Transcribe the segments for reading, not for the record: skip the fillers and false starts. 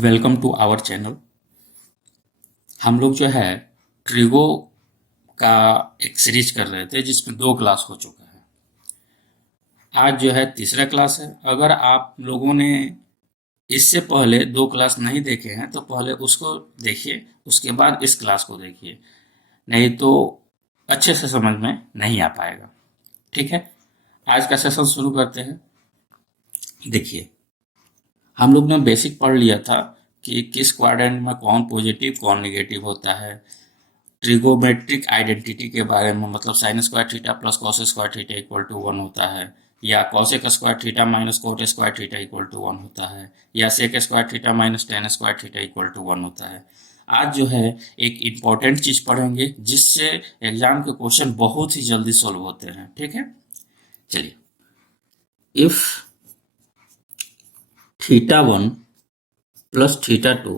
Welcome to our channel. हम लोग जो है ट्रिगो का एक सीरीज कर रहे थे जिसमें 2 क्लास हो चुका है। आज जो है तीसरा क्लास है। अगर आप लोगों ने इससे पहले 2 क्लास नहीं देखे हैं तो पहले उसको देखिए, उसके बाद इस क्लास को देखिए, नहीं तो अच्छे से समझ में नहीं आ पाएगा। ठीक है, आज का सेशन शुरू करते हैं। देखिए, हम लोग ने बेसिक पढ़ लिया था कि किस क्वाड्रेंट में कौन पॉजिटिव कौन नेगेटिव होता है। ट्रिगोमेट्रिक आइडेंटिटी के बारे में, मतलब sine square theta plus cos square theta equal to 1 होता है, या cosec square theta minus cot square theta equal to 1 होता है, या sec square theta minus tan square theta equal to 1 होता है। आज जो है एक इम्पॉर्टेंट चीज पढ़ेंगे जिससे एग्जाम के क्वेश्चन बहुत ही जल्दी सोल्व होते हैं। ठीक है, चलिए। If theta 1 plus theta 2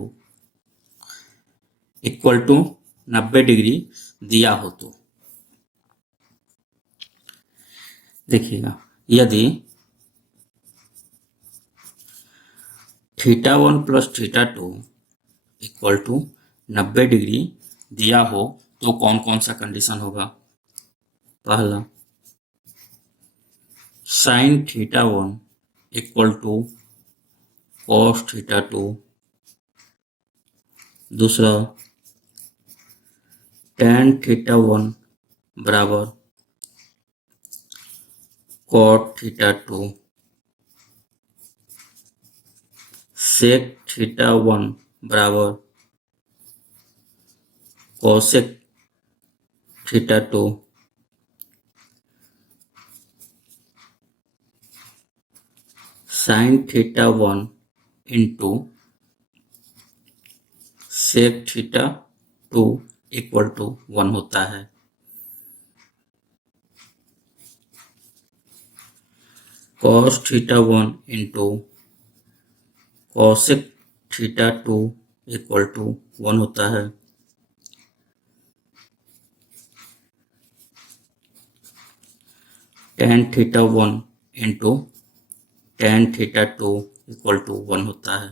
equal to 90 degree दिया हो तो देखिएगा, यदि theta 1 plus theta 2 equal to 90 degree दिया हो तो कौन कौन सा कंडीशन होगा। पहला, sine theta 1 equal to cos theta 2। दूसरा, टेन थीटा 1 बराबर कॉट थीटा 2। सेक थीटा 1 बराबर cosec theta 2। Sine theta 1 into sec theta 2 equal to 1 होता है। Cos theta 1 into cosec theta 2 equal to 1 होता है। Tan theta 1 into tan theta 2 equal to 1 होता है।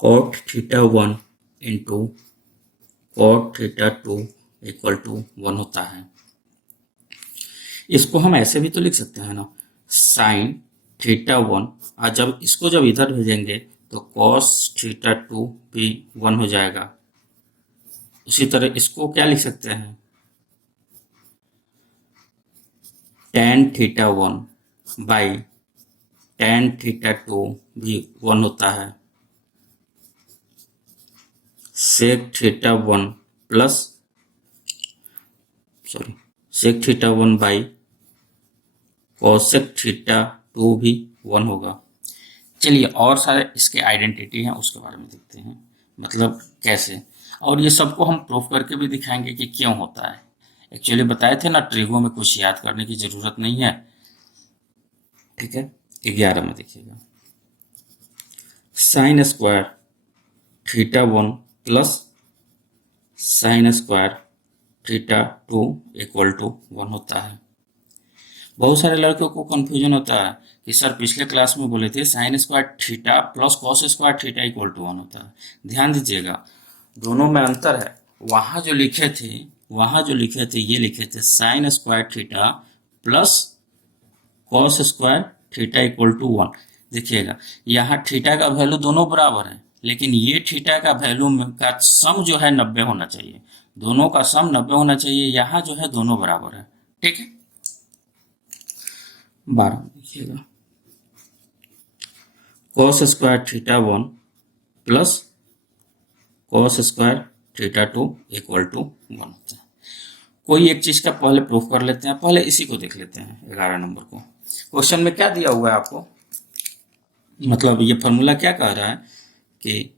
Cot theta 1 into cot theta 2 equal to 1 होता है। इसको हम ऐसे भी तो लिख सकते हैं ना, साइन थीटा 1, और जब इसको जब इधर भेजेंगे तो कॉस थीटा 2 भी 1 हो जाएगा। उसी तरह इसको क्या लिख सकते हैं, tan theta 1 by tan theta 2 भी 1 होता है। Sec theta 1 plus sec theta 1 by cosec theta 2 भी 1 होगा। चलिए, और सारे इसके आइडेंटिटी हैं उसके बारे में देखते हैं, मतलब कैसे। और ये सबको हम प्रूफ करके भी दिखाएंगे कि क्यों होता है। एक्चुअली बताए थे ना, ट्रिगो में कुछ याद करने की जरूरत नहीं है। ठीक है, 11 में देखिएगा, sine square theta 1 plus sine square theta 2 equal to 1 होता है। बहुत सारे लड़कों को कंफ्यूजन होता है कि सर पिछले क्लास में बोले थे sine square theta plus cos square theta equal to 1 होता है। ध्यान दीजिएगा, दोनों में अंतर है। वहां जो लिखे थे ये लिखे थे sine square theta plus cos square theta equal to 1। देखिएगा, यहाँ थीटा का वैल्यू दोनों बराबर है, लेकिन ये थीटा का वैल्यू का सम जो है 90 होना चाहिए। दोनों का सम 90 होना चाहिए, यहाँ जो है दोनों बराबर है। ठीक है, 12 में देखिएगा, cos square theta 1 plus cos square theta 2 equal to 1 होता है। कोई एक चीज का पहले प्रूफ कर लेते हैं, पहले इसी को देख लेते हैं। 11 नंबर को क्वेश्चन में क्या दिया हुआ है आपको, मतलब ये फॉर्मूला क्या कह रहा है कि,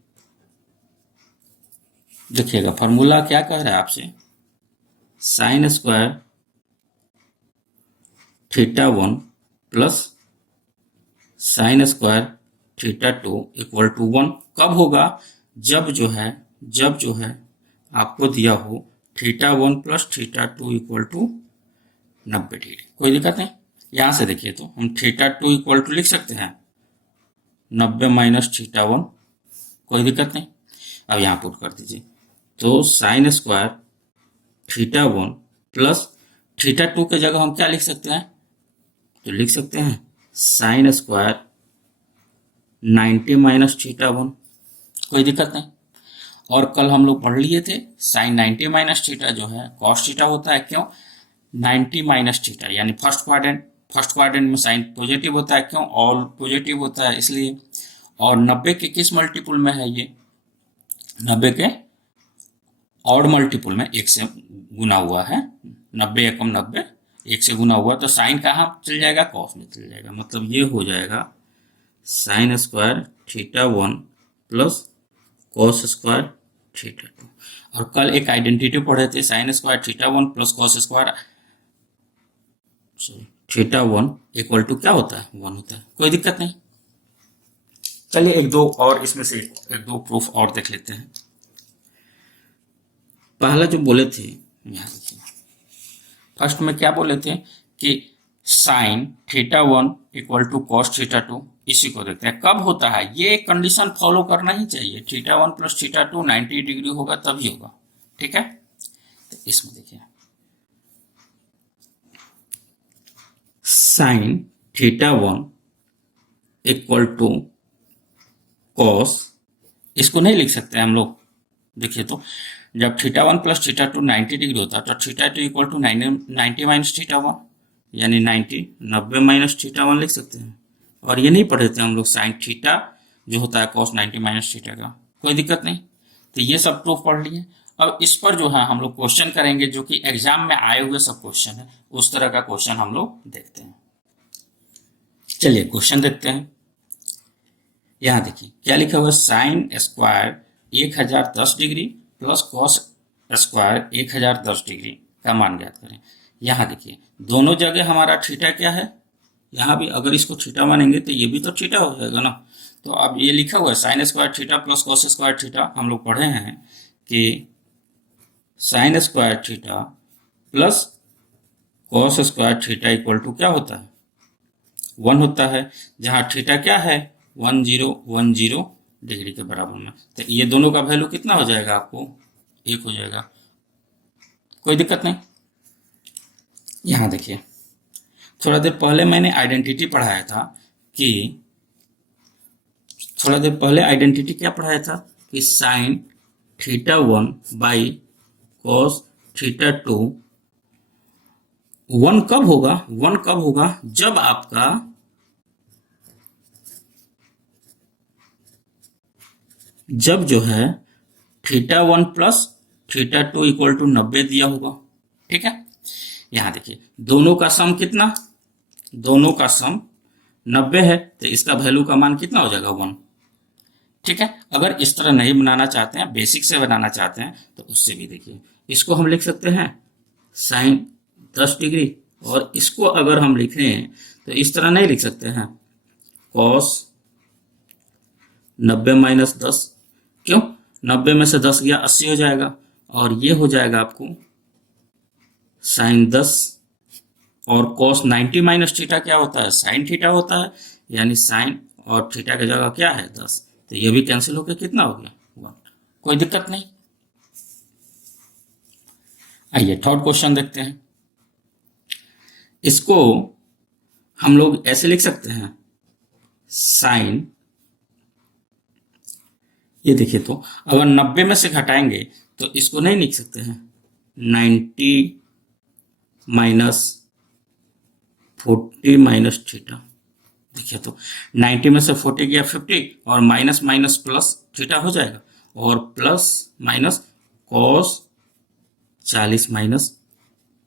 देखिएगा फॉर्मूला क्या कह रहा है आपसे, sine square theta 1 plus sine square theta 2 equal to 1 कब होगा, जब जो है आपको दिया हो theta 1 plus theta 2 equal to 90 degree. कोई दिक्कत नहीं, यहां से देखिए तो हम थीटा 2 इक्वल टू लिख सकते हैं 90 माइनस थीटा 1, कोई दिक्कत नहीं। अब यहाँ पुट कर दीजिए, तो sign square theta 1 plus theta 2 के जगह हम क्या लिख सकते हैं, तो लिख सकते हैं साइन स्क्वायर 90 माइनस थीटा 1, कोई दिक्कत नहीं। और कल हम लोग पढ़ लिए थे साइन 90 माइनस थीटा जो है कॉस थीटा होता है, क्यों, 90 माइनस थीटा यानी फर्स्ट क्वाड्रेंट में साइन पॉजिटिव होता है, क्यों, ऑल पॉजिटिव होता है इसलिए। और 90 के किस मल्टीपुल में है ये, 90 के ऑड मल्टीपुल में, एक से गुना हुआ है, 90 एकम 90, एक से गुना हुआ, तो साइन कहाँ चल जाएगा, कॉस में चल जाएगा। मतलब ये हो जाएगा sine square theta 1 plus cos square theta 2। और कल एक आइडेंटिटी पढ़े थे, sine square theta 1 plus cos square theta 1 equal to क्या होता है, 1 होता है, कोई दिक्कत नहीं। चलिए एक दो और इसमें से एक दो प्रूफ और देख लेते हैं। पहला जो बोले थे, यहाँ देखिए, फर्स्ट में क्या बोले थे कि sine theta 1 equal to cos theta 2, इसी को देखते हैं कब होता है, ये कंडीशन फॉलो करना ही चाहिए, थीटा 1 प्लस थीटा 2 90 डिग्री होगा तभी होगा, ठीक है। तो इसमें देखिए sine theta 1 equal to cos, इसको नहीं लिख सकते हम लोग, देखिए तो जब थीटा 1 प्लस थीटा 2 90 डिग्री होता है तो theta 2 equal to 90 minus theta 1 यानी 90 माइनस थीटा 1 लिख सकते हैं। और ये नहीं पढ़े थे हम लोग साइन थीटा जो होता है कॉस 90 माइनस थीटा का, कोई दिक्कत नहीं। तो ये सब प्रूफ पढ़ लिए। अब इस पर जो है हम लोग क्वेश्चन करेंगे, जो कि एग्जाम में आए हुए सब क्वेश्चन है, उस तरह का क्वेश्चन हम लोग देखते हैं। चलिए क्वेश्चन देखते हैं। यहाँ देखिए क्या लिखा हुआ है, sine square 1010 degree plus cos square 1010 degree का मान ज्ञात करें। यहाँ देखिए दोनों जगह हमारा थीटा क्या है, यहाँ भी अगर इसको थीटा मानेंगे तो ये भी तो थीटा हो जाएगा ना। तो अब ये लिखा हुआ है sine square theta plus cos square theta, हम लोग पढ़े हैं कि sine square theta plus cos square theta equal to क्या होता है, 1 होता है, जहाँ थीटा क्या है 1010 डिग्री के बराबर में। तो ये दोनों का वैल्यू कितना हो जाएगा, आपको 1 हो जाएगा, कोई दिक्कत नहीं। यहाँ देखिए थोड़ा देर पहले मैंने आइडेंटिटी पढ़ाया था कि क्या पढ़ाया था कि sine theta 1 by cos theta 2 1 कब होगा, जब आपका जो है theta 1 plus theta 2 equal to 90 दिया होगा, ठीक है। यहाँ देखिए दोनों का सम कितना, दोनों का सम 90 है, तो इसका वैल्यू का मान कितना हो जाएगा 1, ठीक है। अगर इस तरह नहीं बनाना चाहते हैं, बेसिक से बनाना चाहते हैं, तो उससे भी देखिए इसको हम लिख सकते हैं साइन 10 डिग्री, और इसको अगर हम लिखें तो इस तरह नहीं लिख सकते हैं कॉस 90 माइनस 10, क्यों, 90 में से 10 गया 80 हो जाएगा, और ये हो जाएगा आपको साइन 10, और कॉस 90 माइनस थीटा क्या होता है, साइन थीटा होता है, यानी साइन और थीटा की जगह क्या है 10, तो ये भी कैंसिल होकर कितना हो गया 1, कोई दिक्कत नहीं। आइए थर्ड क्वेश्चन देखते हैं। इसको हम लोग ऐसे लिख सकते हैं साइन, ये देखिए तो अगर 90 में से घटाएंगे तो इसको नहीं लिख सकते हैं 90 माइनस 40 माइनस थीटा, देखिए तो 90 में से 40 गया 50, और माइनस माइनस प्लस थीटा हो जाएगा, और plus minus cos 40 minus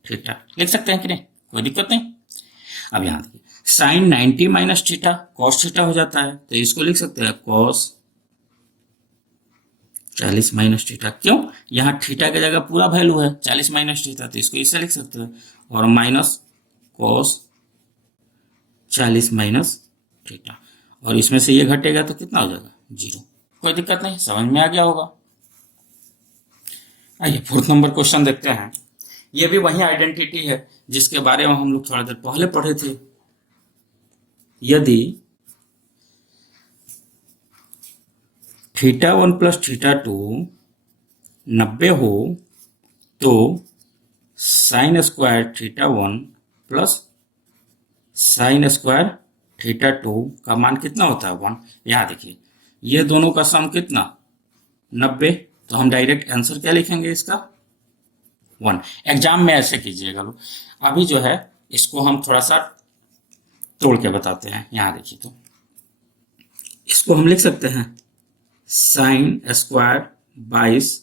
theta लिख सकते हैं कि नहीं, कोई दिक्कत नहीं। अब यहाँ देखिए sine 90 minus theta cos theta हो जाता है, तो इसको लिख सकते हैं कॉस 40 माइनस थीटा, क्यों, यहाँ थीटा की जगह पूरा वैल्यू है 40 माइनस थीटा, तो इसको इससे लिख सकते हैं, और माइनस कॉस 40 माइनस थीटा, और इसमें से ये घटेगा तो कितना हो जाएगा 0, कोई दिक्कत नहीं, समझ में आ गया होगा। आइए फोर्थ नंबर क्वेश्चन देखते हैं। ये भी वही आइडेंटिटी है जिसके बारे में हम लोग थोड़ा देर पहले पढ़े थे। यदि theta one plus theta two 90 हो तो sign square theta one plus sine square theta two का मान कितना होता है 1। यहाँ देखिए ये दोनों का सम कितना 90, तो हम डायरेक्ट आंसर क्या लिखेंगे इसका 1। एग्जाम में ऐसे कीजिएगा लोग। अभी जो है इसको हम थोड़ा सा तोड़ के बताते हैं। यहाँ देखिए तो इसको हम लिख सकते हैं sign square 22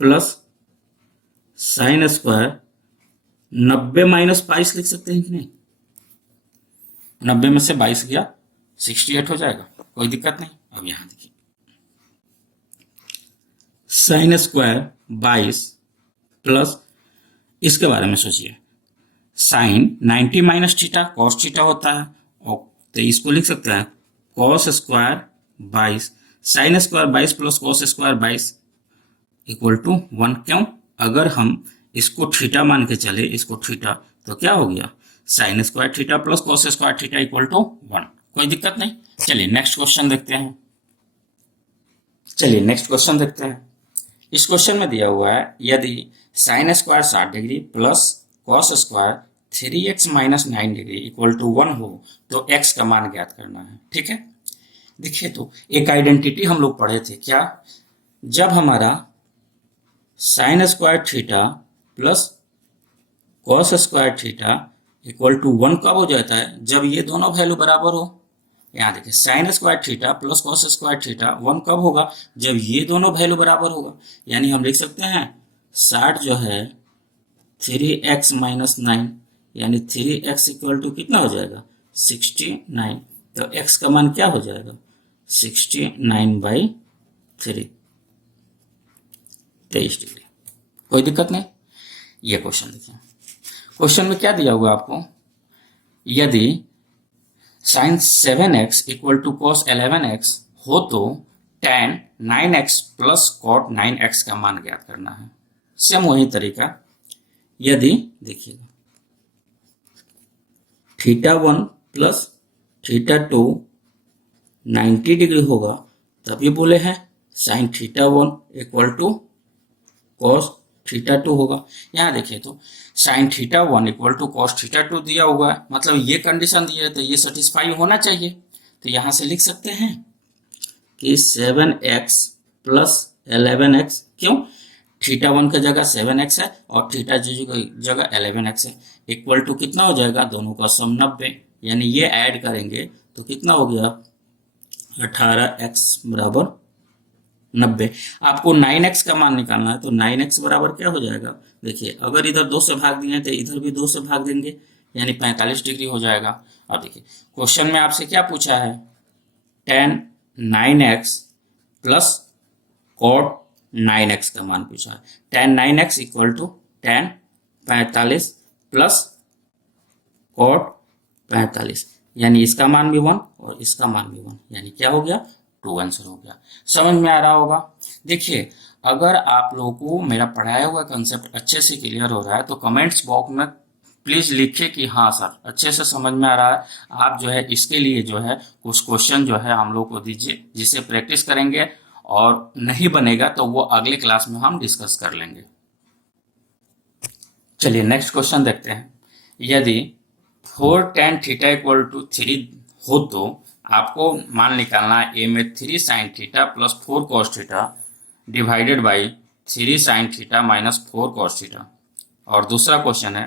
plus sine square 90 minus 22 लिख सकते हैं कि नहीं। 90 में से 22 गया 68 हो जाएगा, कोई दिक्कत नहीं। अब यहां देखिए साइन स्क्वायर 22 प्लस इसके बारे में सोचिए sine 90 minus theta cos theta होता है, और तो इसको लिख सकते हैं cos square 22 sine square 22 plus cos square 22 equal to 1। क्यों? अगर हम इसको थीटा मान के चले, इसको थीटा, तो क्या हो गया sine square theta plus cos square theta equal to 1। कोई दिक्कत नहीं। चलिए नेक्स्ट क्वेश्चन देखते हैं। इस क्वेश्चन में दिया हुआ है यदि sine square 60 degree plus cos square 3x minus 9 degree equal to 1 हो तो x का मान ज्ञात करना है। ठीक है, देखिए तो एक आइडेंटिटी हम लोग पढ़े थे क्या, जब हमारा sine square theta plus cos square theta equal to 1 कब हो जाता है, जब ये दोनों वैल्यू बराबर हो। यहाँ देखिए sign square theta plus cos square theta 1 कब होगा, जब ये दोनों वैल्यू बराबर होगा। यानी हम लिख सकते हैं 60 जो है 3x माइनस 9, यानी 3x इक्वल टू कितना हो जाएगा 69। तो x का मान क्या हो जाएगा 69/3, 23 डिग्री। कोई दिक्कत नहीं। ये क्वेश्चन देखिए, क्वेश्चन में क्या दिया हुआ आपको, यदि sign 7x equal to cos 11x हो तो tan 9x plus cot 9x का मान ज्ञात करना है। सेम वही तरीका, यदि देखिएगा थीटा 1 प्लस थीटा 2 90 डिग्री होगा, तभी बोले हैं sine theta 1 equal to cos theta 2 होगा। यहाँ देखिए तो sine theta 1 equal to cos theta 2 दिया हुआ है, मतलब ये कंडीशन दिया है तो ये सेटिस्फाई होना चाहिए। तो यहाँ से लिख सकते हैं कि 7x प्लस 11x, क्यों थीटा 1 का जगह 7x है और थीटा की जगह 11x है, इक्वल टू कितना हो जाएगा दोनों का सम 90, यानी ये ऐड करेंगे तो कितना हो गया 18x बराबर 90। आपको 9x का मान निकालना है, तो 9x बराबर क्या हो जाएगा, देखिए अगर इधर 2 से भाग दिए तो इधर भी 2 से भाग देंगे, यानी 45 डिग्री हो जाएगा। अब देखिए क्वेश्चन में आपसे क्या पूछा है, tan 9x plus cot 9x का मान पूछा है। tan 9x equal to tan 45 plus cot 45, यानी इसका मान भी 1 और इसका मान भी 1, यानी क्या हो गया 2 आंसर हो गया। समझ में आ रहा होगा। देखिए अगर आप लोगों को मेरा पढ़ाया हुआ कंसेप्ट अच्छे से क्लियर हो रहा है तो कमेंट्स बॉक्स में प्लीज लिखिए कि हाँ सर अच्छे से समझ में आ रहा है। आप जो है इसके लिए जो है कुछ क्वेश्चन जो है हम लोग को दीजिए, जिसे प्रैक्टिस करेंगे, और नहीं बनेगा तो वो अगले क्लास में हम डिस्कस कर लेंगे। चलिए नेक्स्ट क्वेश्चन देखते हैं। यदि 4 tan थीटा इक्वल टू 3 हो तो आपको मान निकालना है ए में 3 sine theta plus 4 cos theta divided by 3 sine theta minus 4 cos theta, और दूसरा क्वेश्चन है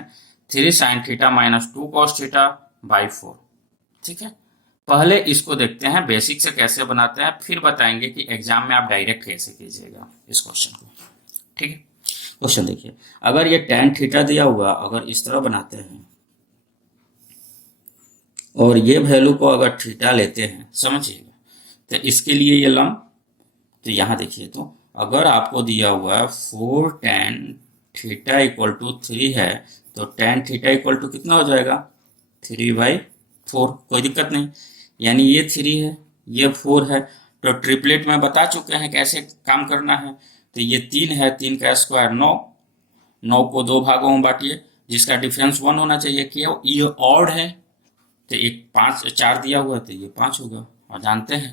3 sine theta minus 2 cos theta by 4। ठीक है, पहले इसको देखते हैं बेसिक से कैसे बनाते हैं, फिर बताएंगे कि एग्जाम में आप डायरेक्ट कैसे कीजिएगा इस क्वेश्चन को। ठीक है, क्वेश्चन देखिए, अगर ये tan थीटा दिया हुआ, अगर इस तरह बनाते हैं और ये वैल्यू को अगर थीटा लेते हैं, समझिएगा, तो इसके लिए ये लम, तो यहाँ देखिए तो अगर आपको दिया हुआ है 4 tan थीटा इक्वल टू 3 है, तो tan थीटा इक्वल टू कितना हो जाएगा 3/4। कोई दिक्कत नहीं, यानी ये 3 है ये 4 है, तो ट्रिपलेट में बता चुके हैं कैसे काम करना है। तो ये 3 है, 3 का स्क्वायर 9, 9 को 2 भागों में बांटिए, जिसका डिफरेंस 1 होना चाहिए। क्यों, ये ऑड है तो एक 5 4 दिया हुआ तो ये 5 होगा, और जानते हैं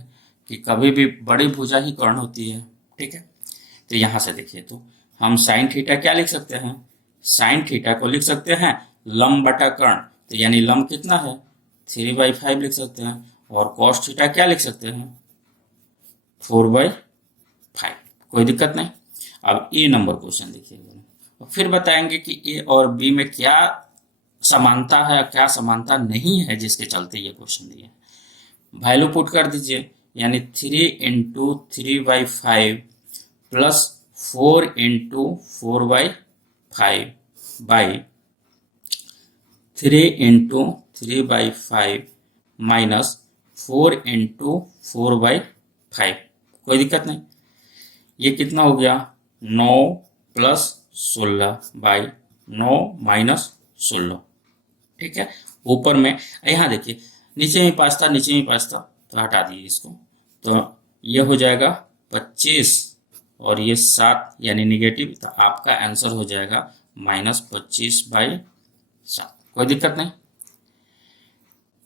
कि कभी भी बड़ी भुजा ही कर्ण होती है, ठीक है। तो यहाँ से देखिए, तो हम साइन थीटा क्या लिख सकते हैं, साइन थीटा को लिख सकते हैं लंब बटा कर्ण, तो यानी लंब कितना है 3/5 लिख सकते हैं, और कॉस थीटा क्या लिख सकते हैं 4/5, कोई दिक्कत नहीं। अब ए नंबर क्वेश्चन देखिएगा, और फिर बताएंगे कि ए और बी में क्या समानता है क्या समानता नहीं है जिसके चलते ये क्वेश्चन दिए। वैल्यू पुट कर दीजिए, यानी 3 × 3/5 प्लस 4 × 4/5 बाई 3 × 3/5 माइनस 4 × 4/5, कोई दिक्कत नहीं। ये कितना हो गया 9 + 16/9 - 16, ठीक है। ऊपर में यहाँ देखिए, नीचे में 5 था, नीचे में 5 था, तो हटा दीजिए इसको, तो ये हो जाएगा 25 और ये 7 यानी निगेटिव, तो आपका आंसर हो जाएगा -25/7, कोई दिक्कत नहीं।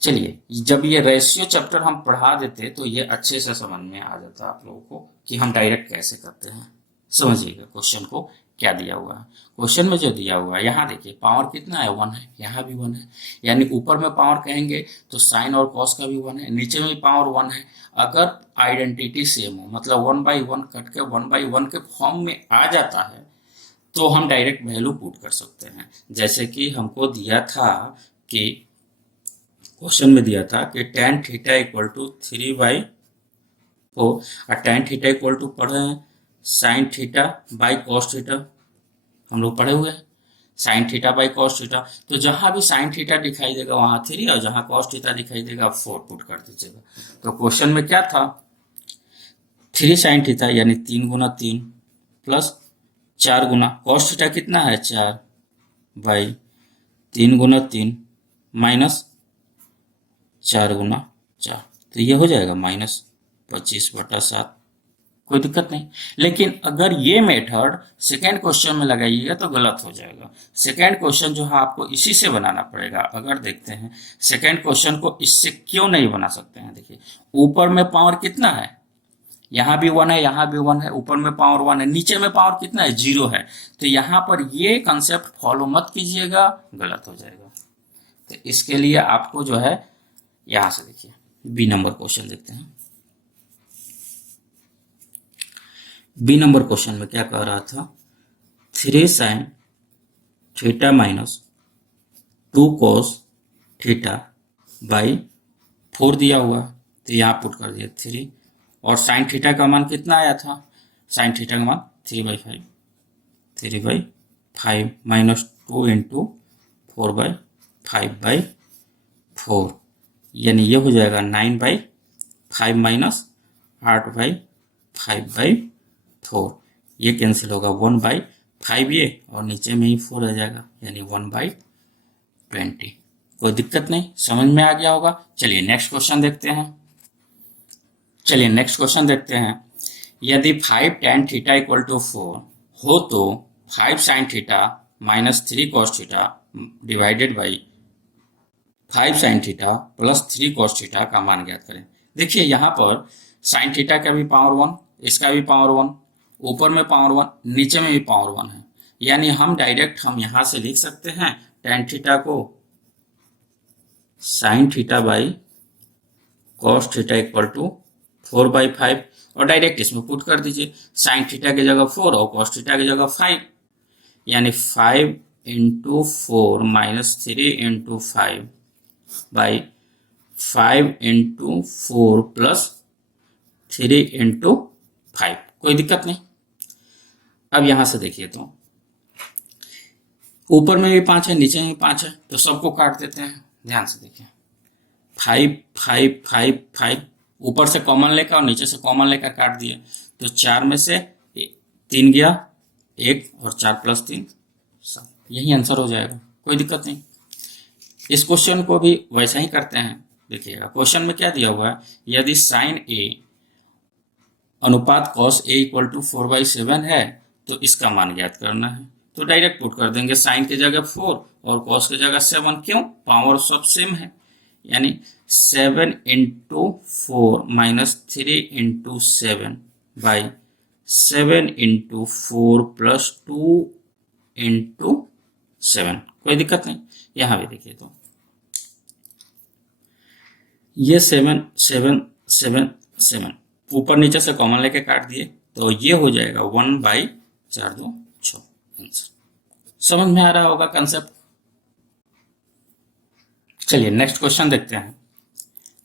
चलिए, जब ये रेशियो चैप्टर हम पढ़ा देते तो ये अच्छे से समझ में आ जाता आप लोगों को कि हम डायरेक्ट कैसे करते हैं। समझिएगा क्वेश्चन को क्या दिया हुआ है। क्वेश्चन में जो दिया हुआ है, यहाँ देखिए पावर कितना है 1 है, यहाँ भी 1 है, यानी ऊपर में पावर कहेंगे तो साइन और कॉस का भी 1 है, नीचे में पावर 1 है। अगर आइडेंटिटी सेम हो, मतलब 1/1 कट के 1/1 के फॉर्म में आ जाता है, तो हम डायरेक्ट वैल्यू पुट कर सकते हैं। जैसे कि हमको दिया था कि क्वेश्चन में दिया था कि tan θ = 3/4 और tan θ = पढ़े हैं sin θ/cos θ, हम लोग पढ़े हुए हैं sin θ/cos θ। तो जहां भी sin θ दिखाई देगा वहां 3 और जहां cos θ दिखाई देगा 4 पुट कर दीजिएगा। तो क्वेश्चन में क्या था 3 sin θ यानी 3 × 3 प्लस 4 गुना cos θ कितना है 4/3 × 3 माइनस 4 × 4, तो ये हो जाएगा -25/7, कोई दिक्कत नहीं। लेकिन अगर ये मेथड सेकेंड क्वेश्चन में लगाइएगा तो गलत हो जाएगा। सेकेंड क्वेश्चन जो है आपको इसी से बनाना पड़ेगा। अगर देखते हैं सेकेंड क्वेश्चन को इससे क्यों नहीं बना सकते हैं, देखिए ऊपर में पावर कितना है, यहाँ भी 1 है, यहाँ भी 1 है, ऊपर में पावर 1 है, नीचे में पावर कितना है 0 है। तो यहाँ पर ये कंसेप्ट फॉलो मत कीजिएगा, गलत हो जाएगा। तो इसके लिए आपको जो है यहां से देखिए बी नंबर क्वेश्चन देखते हैं। बी नंबर क्वेश्चन में क्या कह रहा था 3 sin θ - 2 cos θ/4 दिया हुआ, तो यहाँ पुट कर दिया 3, और sin θ का मान कितना आया था, sin θ का मान 3/5 माइनस 2 × 4/5/4, यानी ये हो जाएगा 9/5 माइनस 8/5/4, ये कैंसिल होगा 1/5 ये, और नीचे में ही 4 आ जाएगा यानी 1/20, कोई दिक्कत नहीं, समझ में आ गया होगा। चलिए नेक्स्ट क्वेश्चन देखते हैं। यदि 5 tan θ = 4 हो तो 5 sin θ - 3 cos θ divided by 5 sin θ plus 3 cos θ का मान ज्ञात करें। देखिए यहाँ पर sin θ का भी पावर 1, इसका भी पावर 1, ऊपर में पावर 1, नीचे में भी पावर 1 है, यानी हम डायरेक्ट हम यहाँ से लिख सकते हैं tan θ को sin θ/cos θ = 4/5, और डायरेक्ट इसमें पुट कर दीजिए sin θ की जगह 4 और cos θ की जगह 5, यानी 5 × 4 - 3 × 5/5 × 4 प्लस 3 × 5, कोई दिक्कत नहीं। अब यहां से देखिए, तो ऊपर में भी 5 है, नीचे में भी 5 है, तो सबको काट देते हैं। ध्यान से देखिए 5 5 5 5, ऊपर से कॉमन लेकर और नीचे से कॉमन लेकर काट दिए, तो 4 में से 3 गया, 1 और 4 + 3 7, यही आंसर हो जाएगा, कोई दिक्कत नहीं। इस क्वेश्चन को भी वैसा ही करते हैं। देखिएगा क्वेश्चन में क्या दिया हुआ है, यदि sin A अनुपात cos A = 4/7 है तो इसका मान ज्ञात करना है। तो डायरेक्ट पुट कर देंगे sin की जगह 4 और cos की जगह 7, क्यों, पावर सब सेम है, यानी 7 into 4 minus 3 into 7 by 7 into 4 plus 2 into 7। कोई दिक्कत नहीं। यहां भी देखिए तो ये 7 7 7 7 ऊपर नीचे से कॉमन लेके काट दिए तो ये हो जाएगा 1/4 2 6 आंसर। समझ में आ रहा होगा कंसेप्ट। चलिए नेक्स्ट क्वेश्चन देखते हैं,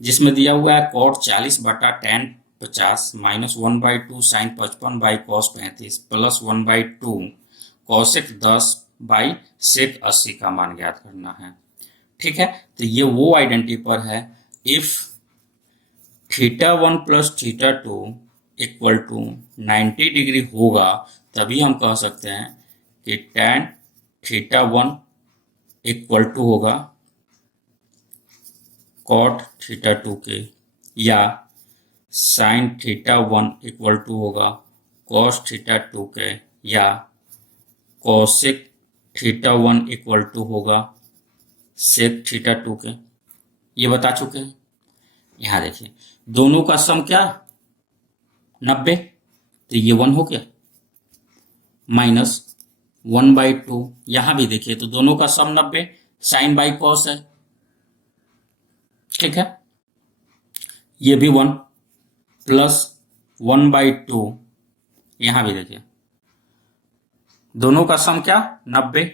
जिसमें दिया हुआ है cot 40/tan 50 minus 1/2 sin 55 cos 35 plus 1/2 cosec 10 by sec 80 का मान ज्ञात करना है। ठीक है, तो ये वो आइडेंटिटी पर है if θ1 plus θ2 equal to 90 degree होगा, तभी हम कह सकते हैं कि tan θ1 इक्वल टू होगा cot θ2 के, या sin θ1 इक्वल टू होगा cos θ2 के, या cosec θ1 इक्वल टू होगा sec θ2 के। ये बता चुके हैं। यहां देखिए दोनों का सम क्या 90, तो ये 1 हो गया, माइनस 1/2। यहां भी देखिए तो दोनों का सम 90, साइन बाई कॉस है। ठीक है, ये भी 1 प्लस 1/2। यहां भी देखिए दोनों का सम क्या 90,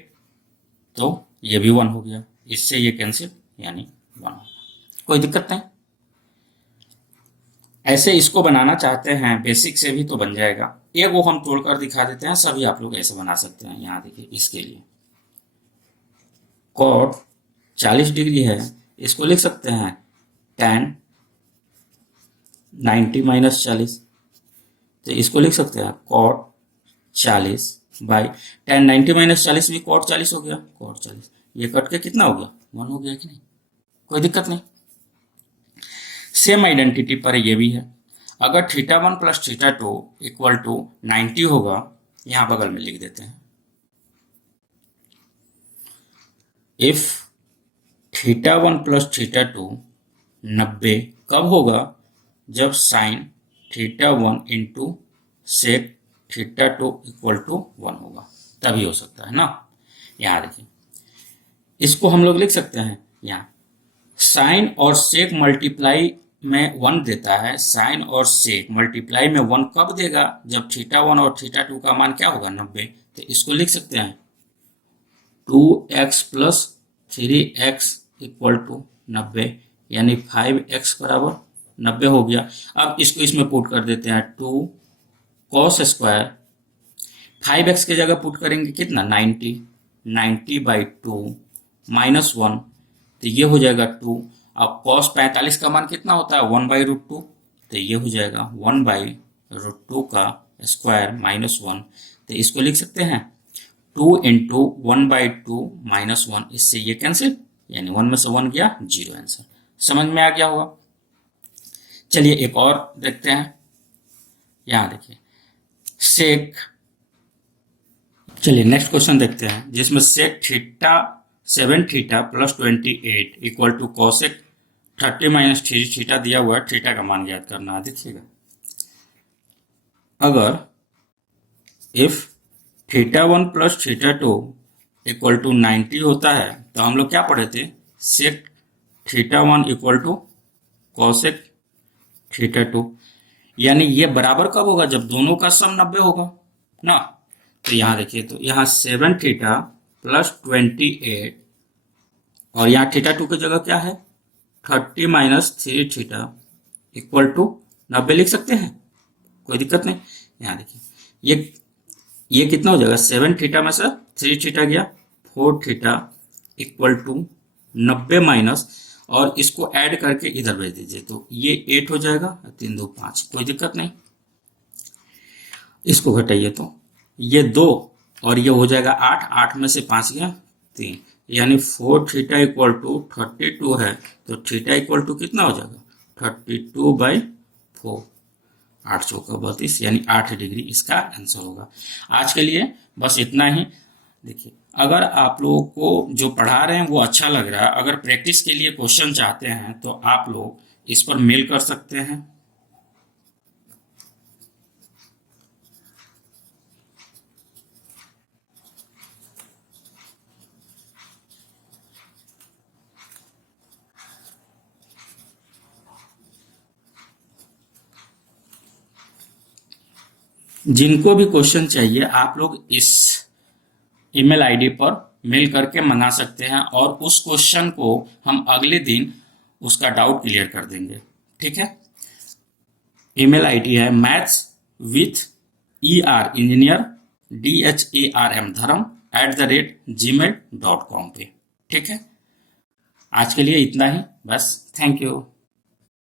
तो ये भी 1 हो गया, इससे ये कैंसिल यानी 1 हो गया। कोई दिक्कत नहीं। ऐसे इसको बनाना चाहते हैं बेसिक से भी तो बन जाएगा। एक वो हम तोड़कर दिखा देते हैं, सभी आप लोग ऐसे बना सकते हैं। यहां देखिए इसके लिए cot 40 डिग्री है, इसको लिख सकते हैं tan 90 माइनस 40, तो इसको लिख सकते हैं cot 40 बाई tan 90 माइनस 40 भी cot 40 हो गया, cot 40 ये कट के कितना हो गया 1 हो गया कि नहीं। कोई दिक्कत नहीं। सेम आइडेंटिटी पर ये भी है। अगर θ1 प्लस θ2 इक्वल टू 90 होगा, यहां बगल में लिख देते हैं इफ θ1 प्लस θ2 90 कब होगा, जब sine θ1 into sec θ2 equal to 1 होगा, तभी हो सकता है ना। यहां देखिए इसको हम लोग लिख सकते हैं, यहां साइन और सेक मल्टीप्लाई में 1 देता है, साइन और सेक मल्टीप्लाई में 1 कब देगा, जब θ1 और θ2 का मान क्या होगा 90। तो इसको लिख सकते हैं 2x plus 3x equal to 90, यानी 5x बराबर 90 हो गया। अब इसको इसमें पुट कर देते हैं 2 cos स्क्वायर, 5x की जगह पुट करेंगे कितना 90/2 माइनस 1, तो ये हो जाएगा 2। अब cos 45 का मान कितना होता है 1/√2, तो ये हो जाएगा 1/√2 का स्क्वायर माइनस 1, तो इसको लिख सकते हैं 2 इंटू 1/2 माइनस 1, इससे ये कैंसिल, यानी 1 में से 1 गया 0 आंसर। समझ में आ गया होगा। चलिए एक और देखते हैं, यहां देखिए सेक, चलिए नेक्स्ट क्वेश्चन देखते हैं, जिसमें sec 7 theta plus 28 equal to cosec 30 minus 3 theta दिया हुआ है, थीटा का मान ज्ञात करना है। देखिएगा अगर इफ θ1 प्लस θ2 इक्वल टू 90 होता है, तो हम लोग क्या पढ़े थे, सेक θ1 इक्वल टू कॉसेक θ2, यानी ये बराबर कब होगा, जब दोनों का सम 90 होगा ना। तो यहां देखिए तो यहाँ 7 थीटा प्लस 28 और यहाँ θ2 की जगह क्या है 30 माइनस 3 थीटा इक्वल टू 90 लिख सकते हैं, कोई दिक्कत नहीं। यहाँ देखिए ये कितना हो जाएगा 7 थीटा में से 3 थीटा गया 4 थीटा इक्वल टू 90 माइनस, और इसको ऐड करके इधर भेज दीजिए तो ये 8 हो जाएगा, 3 2 5, कोई दिक्कत नहीं। इसको घटाइए तो ये 2 और ये हो जाएगा 8, 8 में से 5 गया 3, यानी 4 थीटा इक्वल टू 32 है, तो थीटा इक्वल टू कितना हो जाएगा 32/4, 8 चौका 32, यानी 8 डिग्री इसका आंसर होगा। आज के लिए बस इतना ही। देखिए, अगर आप लोगों को जो पढ़ा रहे हैं वो अच्छा लग रहा है, अगर प्रैक्टिस के लिए क्वेश्चन चाहते हैं तो आप लोग इस पर मेल कर सकते हैं। जिनको भी क्वेश्चन चाहिए आप लोग इस ईमेल आईडी पर मेल करके मंगा सकते हैं और उस क्वेश्चन को हम अगले दिन उसका डाउट क्लियर कर देंगे। ठीक है, ईमेल आईडी है मैथ्स विथ इंजीनियर DHARM धर्म @gmail.com पे। ठीक है, आज के लिए इतना ही बस। Thank you.